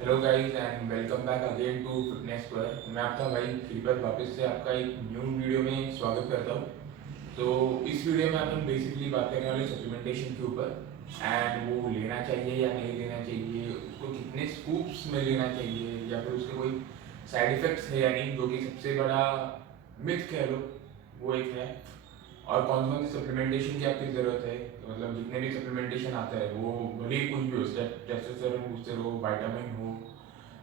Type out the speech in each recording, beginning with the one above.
Hello guys and welcome back again to fitness square. मैं आपका भाई श्रीपद वापस से आपका एक न्यू वीडियो में स्वागत करता हूँ। तो इस वीडियो में अपन बेसिकली बात करने वाले सप्लीमेंटेशन के ऊपर एंड वो लेना चाहिए या नहीं लेना चाहिए, उसको कितने स्कूप्स में लेना चाहिए या फिर उसके कोई साइड इफेक्ट्स है या नहीं, जो कि सबसे बड़ा मिथ कह लो वो एक है। और कौन कौन सी सप्लीमेंटेशन की आपकी ज़रूरत है, मतलब जितने भी सप्लीमेंटेशन आता है वो भले ही कुछ भी हो, टेस्टोस्टेरोन बूस्टर हो, विटामिन हो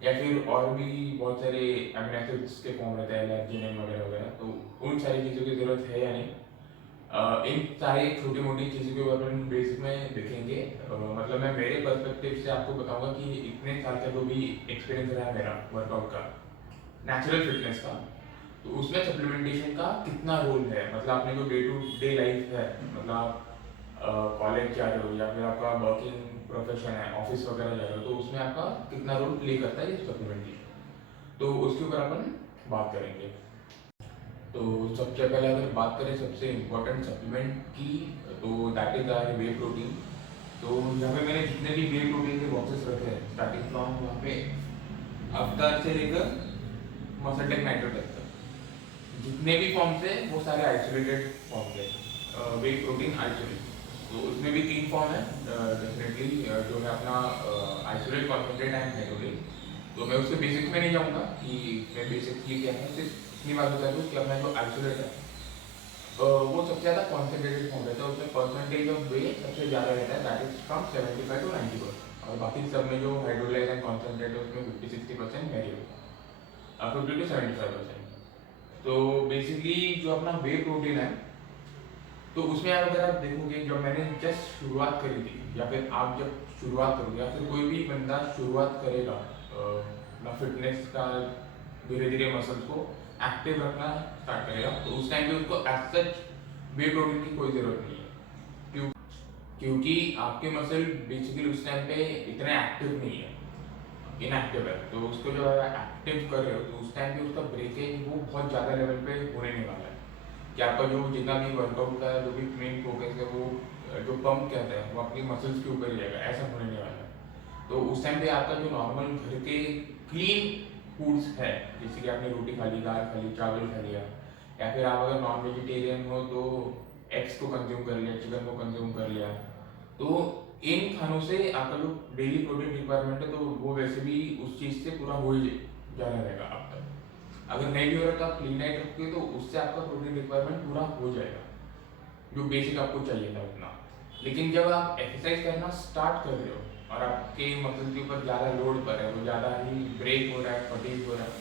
या फिर और भी बहुत सारे अमीनो एसिड्स के फॉर्म रहते हैं, एलर्जिन वगैरह वगैरह, तो उन सारी चीज़ों की ज़रूरत है या नहीं। इन सारी छोटी मोटी चीज़ों के ऊपर अपन बेसिक में देखेंगे। मतलब मैं मेरे पर्सपेक्टिव से आपको बताऊंगा कि इतने साल का जो भी एक्सपीरियंस रहा है मेरा वर्कआउट का, नेचुरल फिटनेस का, तो उसमें सप्लीमेंटेशन का कितना रोल है। मतलब आपने जो डे टू डे लाइफ है, मतलब आप कॉलेज जा रहे हो या फिर आपका वर्किंग प्रोफेशन है, ऑफिस वगैरह जा रहे हो, तो उसमें आपका कितना रोल प्ले करता है ये सप्लीमेंटेशन, तो उसके ऊपर अपन बात करेंगे। तो सबसे पहले अगर बात करें सबसे इम्पोर्टेंट सप्लीमेंट की, तो that is our whey protein. तो यहाँ पे मैंने जितने भी वे प्रोटीन के बॉक्सेस रखे हैं, स्टार्टिंग फ्रॉम वहाँ पे अवतार से लेकर मसल टेक नाइट्रो तक, जितने भी फॉर्म्स है वो सारे आइसोलेटेड फॉर्म्स है, वे प्रोटीन आइसोलेट। तो उसमें भी तीन फॉर्म है डेफिनेटली, जो है अपना आइसोलेट, कॉन्सेंट्रेट एंड हाइड्रोलेट। तो मैं उसके बेसिक में नहीं जाऊँगा कि मैं बेसिकली क्या है, सिर्फ इतनी बात बता दूँ कि अपना जो आइसोलेट है वो सबसे ज़्यादा कॉन्सेंट्रेटेड फॉर्म रहता है, उसमें परसेंटेज ऑफ वे सबसे ज़्यादा रहता है, दैट इज फ्रॉम 75 to 90%। और बाकी सब में जो हाइड्रोलाइज एंड कॉन्सेंट्रेट है उसमें 50-60% वेरी होगा, 50 to 75%। तो बेसिकली जो अपना वे प्रोटीन है, तो उसमें अगर आप देखोगे, जब मैंने जस्ट शुरुआत करी थी या फिर आप जब शुरुआत करोगे या फिर कोई भी बंदा शुरुआत करेगा अपना फिटनेस का, धीरे धीरे मसल्स को एक्टिव रखना स्टार्ट करेगा, तो उस टाइम पे उसको एज सच वे प्रोटीन की कोई ज़रूरत नहीं है। क्यों? क्योंकि आपके मसल बेसिकली उस टाइम पे इतने एक्टिव नहीं है, इनएक्टिव है। तो उसको जो है एक्टिव कर रहे हो, तो उस टाइम पे उसका ब्रेकेज वो बहुत ज़्यादा लेवल पे होने नहीं वाला है कि आपका जो जितना भी वर्कआउट का जो भी मेन फोकस है वो जो पंप कहते हैं वो अपनी मसल्स के ऊपर ही रहेगा, ऐसा होने नहीं वाला है। तो उस टाइम पे आपका जो नॉर्मल घर के क्लीन फूड्स है, जैसे कि आपने रोटी खा ली, दाल खा ली, चावल खा लिया, या फिर आप अगर नॉन वेजिटेरियन हो तो एग्स को कंज्यूम कर लिया, चिकन को कंज्यूम कर लिया, तो इन खानों से आपका जो डेली प्रोटीन रिक्वायरमेंट है तो वो वैसे भी उस चीज़ से पूरा हो ही जाना रहेगा अब तक। अगर नहीं भी हो रहा तो आप क्लीन डाइट रखोगे तो उससे आपका प्रोटीन रिक्वायरमेंट पूरा हो जाएगा, जो बेसिक आपको चाहिए था उतना। लेकिन जब आप एक्सरसाइज करना स्टार्ट कर रहे हो और आपके मसल के ऊपर ज़्यादा लोड पड़ रहा है, वो ज़्यादा ही ब्रेक हो रहा है, फटीग हो रहा है,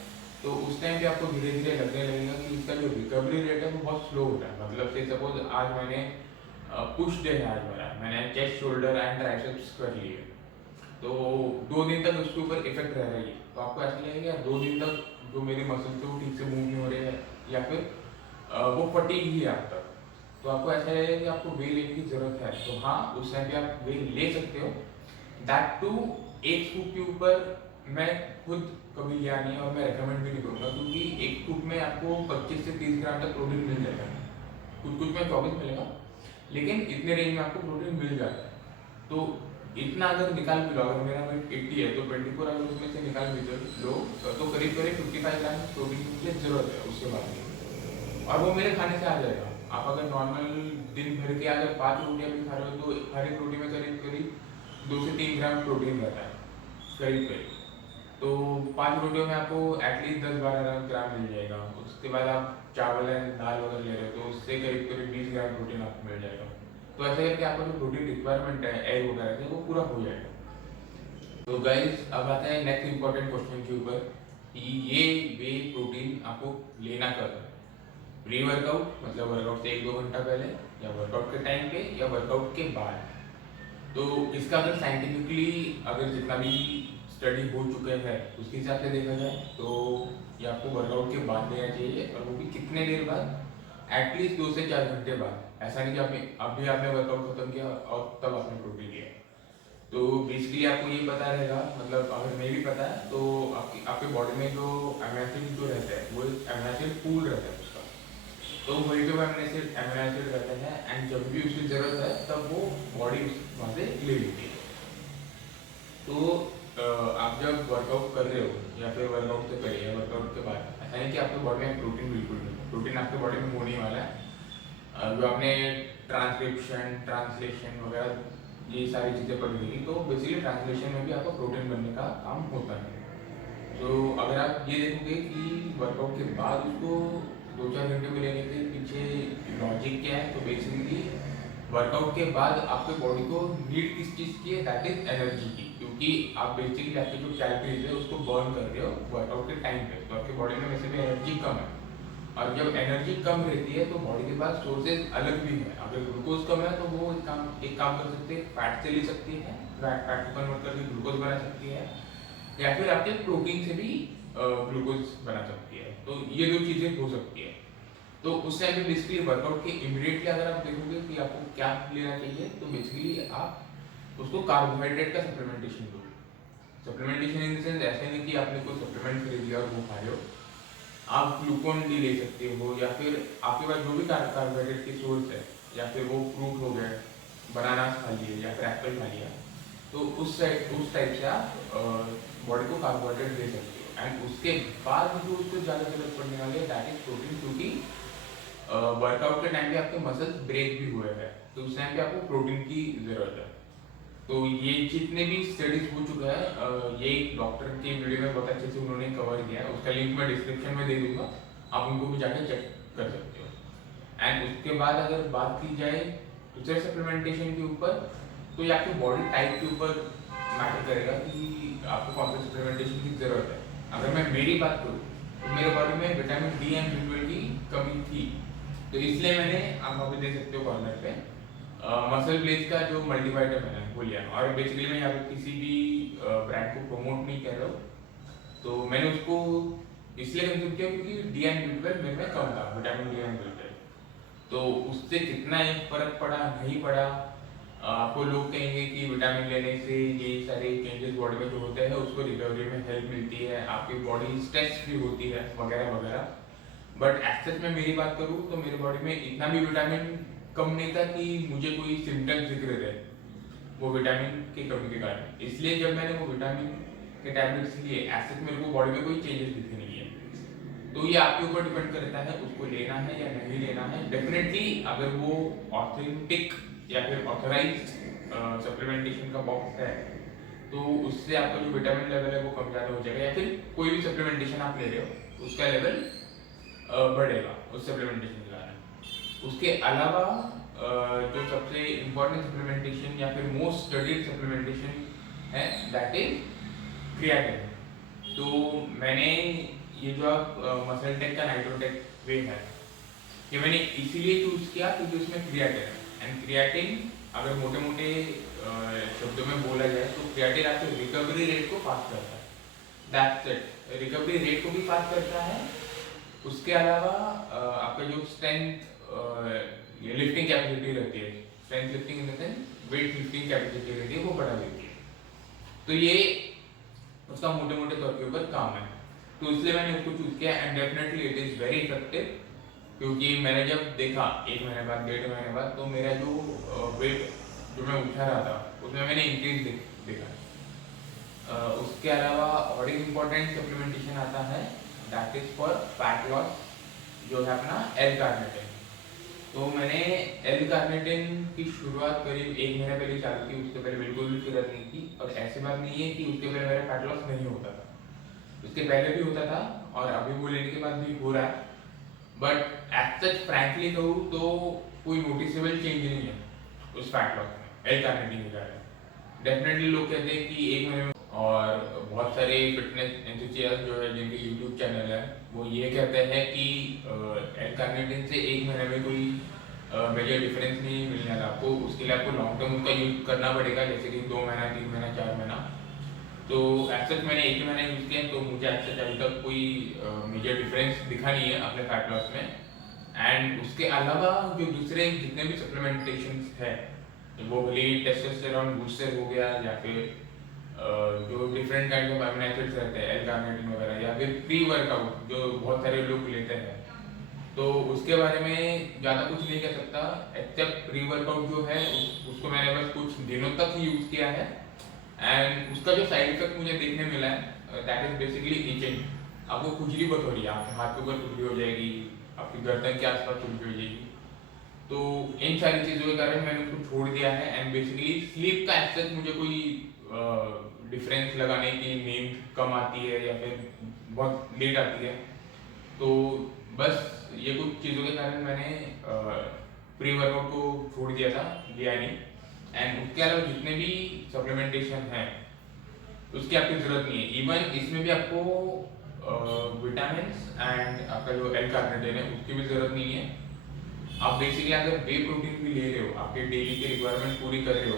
तो उस टाइम पे आपको धीरे धीरे लगने लगेगा कि इसका जो रिकवरी रेट है वो बहुत स्लो हो रहा है। मतलब से सपोज आज मैंने पुश डे है, आज मेरा मैंने चेस्ट, शोल्डर एंड ट्राइसेप्स कर लिए, तो 2 दिन तक उसके ऊपर इफेक्ट रह रही है, तो आपको ऐसा लगेगा यार 2 दिन तक जो मेरे मसल थे वो ठीक से मूव नहीं हो रहे हैं या फिर वो फटीग ही है आप तक। तो आपको ऐसा लगेगा कि आपको वे लेने की जरूरत है, तो हाँ उस टाइम पे आप वे ले सकते हो। दैट टू एक स्कूप के ऊपर मैं खुद कभी लिया नहीं और मैं रेकमेंड भी नहीं करूँगा, क्योंकि एक स्कूप में आपको 25 से 30 ग्राम तक प्रोटीन मिल जाएगा, कुछ कुछ में 24 मिलेगा, लेकिन इतने रेंज में आपको प्रोटीन मिल जाता है। तो इतना अगर निकाल भी लो, अगर मेरा वेट 80 है तो 24 अगर उसमें से निकाल भी लो तो करीब करीब 55 ग्राम प्रोटीन की मुझे जरूरत है उसके बाद में, और वो मेरे खाने से आ जाएगा। आप अगर नॉर्मल दिन भर के अगर 5 रोटियां भी खा रहे हो तो हर एक रोटी में करीब करीब 2 से 3 ग्राम प्रोटीन रहता है, करीब करीब। तो 5 रोटियों में आपको एटलीस्ट 10-12 ग्राम मिल जाएगा। उसके बाद आप चावल एंड दाल वगैरह ले रहे हो तो उससे करीब करीब 20 ग्राम प्रोटीन आपको मिल जाएगा। तो ऐसे करके आपका जो प्रोटीन रिक्वायरमेंट है एग वगैरह से वो पूरा हो जाएगा। तो गाइस अब आते हैं नेक्स्ट इंपॉर्टेंट क्वेश्चन के ऊपर कि ये वे प्रोटीन आपको लेना कब है। प्री वर्कआउट मतलब वर्कआउट से 1-2 घंटा पहले, या वर्कआउट के टाइम पे, या वर्कआउट के बाद। तो इसका अगर साइंटिफिकली अगर जितना भी स्टडी हो चुके हैं उसके हिसाब से देखा जाए तो ये आपको वर्कआउट के बाद लेना चाहिए, और वो भी कितने देर बाद, एटलीस्ट 2 से 4 घंटे बाद। ऐसा नहीं कि आपने अभी आपने वर्कआउट खत्म किया और तब आपने प्रोटीन लिया। तो बेसिकली आपको ये पता रहेगा, मतलब अगर नहीं भी पता है तो आपकी आपके बॉडी में जो अमीनो एसिड जो रहता है वो अमीनो एसिड पूल रहता है उसका, तो वही पे अमीनो एसिड रहते हैं, एंड जब भी उसकी जरूरत है तब वो बॉडी वहाँ से ले लेती है। तो आप जब वर्कआउट वर्कआउट से पहले या वर्कआउट के बाद, ऐसा नहीं कि आपके बॉडी में प्रोटीन बिल्कुल नहीं, प्रोटीन आपके बॉडी में होने वाला है। जो आपने ट्रांसक्रिप्शन, ट्रांसलेशन वगैरह ये सारी चीज़ें पढ़ी होगी, तो बेसिकली ट्रांसलेशन में भी आपका प्रोटीन बनने का काम होता है। तो अगर आप ये देखोगे कि वर्कआउट के बाद उसको 2-4 घंटे में लेने के पीछे लॉजिक क्या है, तो बेसिकली वर्कआउट के बाद आपके बॉडी को नीड किस चीज़ की है, दैट इज एनर्जी की, क्योंकि आप बेसिकली आपकी जो कैलोरीज है उसको बर्न कर रहे हो वर्कआउट के टाइम पे, तो आपकी बॉडी में वैसे भी एनर्जी कम है। और जब एनर्जी कम रहती है तो बॉडी के पास सोर्सेज अलग भी है। अगर ग्लूकोज कम है तो वो एक काम कर सकते हैं, फैट से ले सकती है, फैट को कन्वर्ट करके ग्लूकोज बना सकती है, या फिर आपके प्रोटीन से भी ग्लूकोज बना सकती है। तो ये 2 चीज़ें हो सकती है। तो उस टाइम पे बेसिकली वर्कआउट के इमीडिएटली अगर आप देखोगे कि आपको क्या लेना चाहिए, तो बेसिकली आप उसको कार्बोहाइड्रेट का सप्लीमेंटेशन दो। सप्लीमेंटेशन इन द सेंस ऐसे नहीं कि आपने कोई सप्लीमेंट खरीद लिया और वो खा रहे हो, आप ग्लूकोन डी ले सकते हो, या फिर आपके पास जो भी कार्बोहाइड्रेट के सोर्स है, या फिर वो फ्रूट हो गए, बनाना खा लिए या फिर एप्पल खा लिया, तो उस टाइप से आप बॉडी को कार्बोहाइड्रेट दे सकते हो। एंड उसके बाद जो उसको ज़्यादा जरूरत पड़ने वाली है दैट इज प्रोटीन, क्योंकि वर्कआउट के टाइम पे आपके मसल्स ब्रेक भी हुए हैं, तो उस टाइम पे आपको प्रोटीन की ज़रूरत है। तो ये जितने भी स्टडीज हो चुका है, ये डॉक्टर के वीडियो में बहुत अच्छे से उन्होंने कवर किया है, उसका लिंक मैं डिस्क्रिप्शन में दे दूंगा, आप उनको भी जाके चेक कर सकते हो। एंड उसके बाद अगर बात की जाए दूसरे सप्लीमेंटेशन के ऊपर, तो ये आपकी बॉडी टाइप के ऊपर मैटर करेगा कि आपको कौन सा सप्लीमेंटेशन की ज़रूरत है। अगर मैं मेरी बात करूँ तो मेरे बॉडी में विटामिन डी एंड B12 की कमी थी, तो इसलिए मैंने, आप वहाँ पे देख सकते हो कॉर्नर पे, मसल ब्लेज का जो मल्टीवाइटामिन है वो लिया। और बेसिकली मैं यहाँ पे किसी भी ब्रांड को प्रमोट नहीं कर रहा हूँ, तो मैंने उसको इसलिए कंज्यूम किया क्योंकि डी एंड B12 मेरे में कम था, विटामिन डी एंड B12। तो उससे कितना फर्क पड़ा नहीं पड़ा, आपको लोग कहेंगे कि विटामिन लेने से ये सारे चेंजेस बॉडी में जो होते हैं उसको रिकवरी में हेल्प मिलती है, आपकी बॉडी स्ट्रेस फ्री होती है वगैरह वगैरह। बट एक्सेस में मेरी बात करूँ तो मेरी बॉडी में इतना भी विटामिन कम नहीं था कि मुझे कोई सिम्टम्स दिख रहे थे वो विटामिन की कमी के कारण। इसलिए जब मैंने वो विटामिन के टैबलेट्स लिए, एक्सेस मेरे को बॉडी में कोई चेंजेस दिखे नहीं है। तो ये आपके ऊपर डिपेंड करता है उसको लेना है या नहीं लेना है। डेफिनेटली अगर वो ऑथेंटिक या फिर ऑथराइज्ड सप्लीमेंटेशन का बॉक्स है तो उससे आपका जो विटामिन लेवल है वो कम ज़्यादा हो जाएगा, या फिर कोई भी सप्लीमेंटेशन आप ले रहे हो उसका लेवल बढ़ेगा उस सप्लीमेंटेशन के कारण। उसके अलावा जो सबसे इम्पोर्टेंट सप्लीमेंटेशन या फिर मोस्ट स्टडीड सप्लीमेंटेशन है दैट इज क्रिएटिन। तो मैंने ये जो आप मसल टेक का नाइट्रोटेक वे है, ये मैंने इसीलिए चूज किया क्योंकि उसमें क्रिएटिन है। एंड क्रिएटिन अगर मोटे मोटे शब्दों में बोला जाए तो क्रिएटिन आपके रिकवरी रेट को फास्ट करता है, दैट्स इट। रिकवरी रेट को भी फास्ट करता है, उसके अलावा आपका जो स्ट्रेंथ लिफ्टिंग कैपेसिटी रहती है, strength lifting in the sense weight lifting capacity रहती है, वो बढ़ा देती है। तो ये उसका मोटे मोटे तौर के ऊपर काम है, तो इसलिए मैंने उसको चूज किया। And definitely it is very effective, क्योंकि मैंने जब देखा 1 महीने बाद, 1.5 महीने बाद, तो मेरा जो वेट जो मैं उठा रहा था उसमें मैंने इंक्रीज देखा। उसके अलावा और एक इम्पॉर्टेंट सप्लीमेंटेशन आता है that is for fat loss, जो है अपना एल कार्निटिन। तो मैंने एल कार्निटिन की शुरुआत करीब 1 महीने पहले चालू की, उसके पहले बिल्कुल भी शुरुआत नहीं की। और ऐसी बात नहीं है कि उसके पहले मेरा फैट लॉस नहीं होता था, उसके पहले भी होता था और अभी वो लेने के बाद भी हो रहा है। बट एज सच फ्रैंकली कहूँ तो कोई नोटिसेबल चेंज नहीं है उस फैट लॉस में एल कार्निटिन के कारण। डेफिनेटली लोग कहते हैं कि 1 महीने में, और बहुत सारे फिटनेस एंथुसियास्ट जो है जिनके यूट्यूब चैनल है वो ये कहते हैं कि एल कार्निटिन से 1 महीने में कोई मेजर डिफरेंस नहीं मिलने वाला आपको, उसके लिए आपको लॉन्ग टर्म उसका यूज करना पड़ेगा, जैसे कि 2 महीना, 3 महीना, 4 महीना। तो एक्सेस मैंने 1 महीना यूज किया, तो मुझे एक्सेस अभी तक कोई मेजर डिफरेंस दिखा नहीं है अपने फैट लॉस में। एंड उसके अलावा जो दूसरे जितने भी सप्लीमेंटेशन है, वो भले टेस्टोस्टेरोन बूस्टर हो गया या फिर जो different kind of amino acids रहते हैं एल कार्निटिन वगैरह, या फिर प्री वर्कआउट जो बहुत सारे लोग लेते हैं, तो उसके बारे में ज़्यादा कुछ नहीं कह सकता एक्सेप्ट प्री वर्कआउट जो है उसको मैंने बस कुछ दिनों तक ही यूज़ किया है। एंड उसका जो साइड इफेक्ट मुझे देखने मिला है दैट इज बेसिकली इचिंग। आपको खुजली बहुत हो रही है, आपके हाथ के ऊपर खुजली हो जाएगी, आपकी गर्दन के आसपास खुजली हो जाएगी, तो इन सारी चीज़ों के कारण मैंने उसको छोड़ दिया है। एंड बेसिकली स्लीप का एक्सेस मुझे कोई डिफरेंस लगा नहीं कि नींद कम आती है या फिर बहुत लेट आती है। तो बस ये कुछ चीज़ों के कारण मैंने प्री वर्कआउट को छोड़ दिया था, लिया नहीं। एंड उसके अलावा जितने भी सप्लीमेंटेशन हैं उसकी आपकी ज़रूरत नहीं है। इवन इसमें भी आपको विटामिन एंड आपका जो एल कार्निटिन है उसकी भी ज़रूरत नहीं है। आप बेसिकली अगर वे प्रोटीन भी ले रहे हो, आपके डेली की रिक्वायरमेंट पूरी कर रहे हो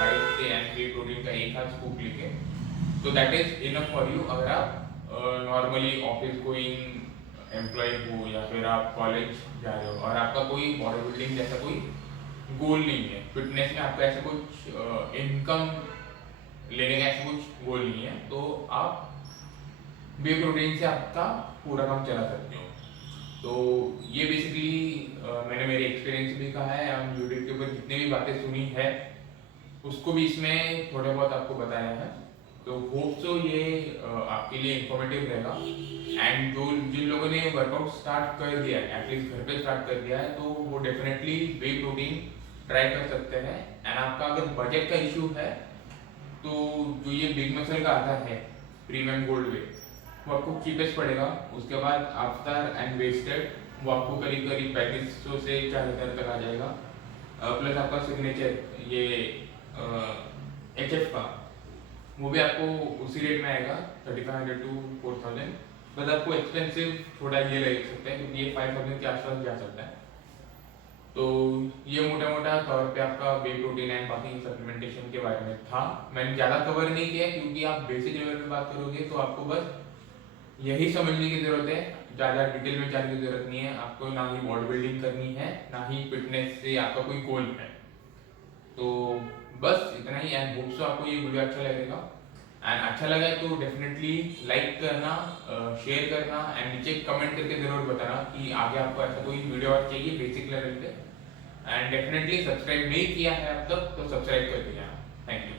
राइस से एंड वे प्रोटीन का एक हाथ स्कूप लेके, तो that is enough for you. अगर आप नॉर्मली ऑफिस गोइंग एम्प्लॉय हो या फिर आप कॉलेज जा रहे हो और आपका कोई बॉडी बिल्डिंग जैसा कोई गोल नहीं है, फिटनेस में आपका ऐसा कुछ इनकम लेने का ऐसा कुछ गोल नहीं है, तो आप वे प्रोटीन से आपका पूरा काम चला सकते हो। तो ये बेसिकली मैंने मेरे एक्सपीरियंस भी कहा है, हम यूट्यूब के ऊपर जितने भी बातें सुनी है उसको भी इसमें थोड़ा बहुत आपको बताया है। तो होप सो ये आपके लिए इंफॉर्मेटिव रहेगा। एंड जो जिन लोगों ने वर्कआउट स्टार्ट कर दिया है, एटलीस्ट घर पे स्टार्ट कर दिया है, तो वो डेफिनेटली वे प्रोटीन ट्राई कर सकते हैं। एंड आपका अगर बजट का इशू है तो जो ये बिग मसल का आता है प्रीमियम गोल्ड वे, वो आपको चीपेस्ट पड़ेगा। उसके बाद आफ्टर एंड वेस्टेड वो आपको करीब करीब 3500 से 4000 तक आ जाएगा। प्लस आपका सिग्नेचर ये HF का, वो भी आपको उसी रेट में आएगा 3500 टू 4000। बस आपको एक्सपेंसिव थोड़ा ये लग सकता है क्योंकि ये 5000 के आसपास जा सकता है। तो ये मोटा मोटा तौर पे आपका वे प्रोटीन एंड बाकी सप्लीमेंटेशन के बारे में था। मैंने ज़्यादा कवर नहीं किया क्योंकि आप बेसिक लेवल पे बात करोगे तो आपको बस यही समझने की ज़रूरत है, ज़्यादा डिटेल में जाने की ज़रूरत नहीं है। आपको ना ही बॉडी बिल्डिंग करनी है, ना ही फिटनेस से आपका कोई गोल है। तो बस इतना ही। एंड होप सो आपको ये वीडियो अच्छा लगेगा। एंड अच्छा लगा तो डेफिनेटली लाइक करना, शेयर करना एंड नीचे कमेंट करके ज़रूर बताना कि आगे आपको ऐसा कोई वीडियो और चाहिए बेसिक लेवल पे। एंड डेफिनेटली सब्सक्राइब नहीं किया है अब तक तो सब्सक्राइब कर दिया। Thank you.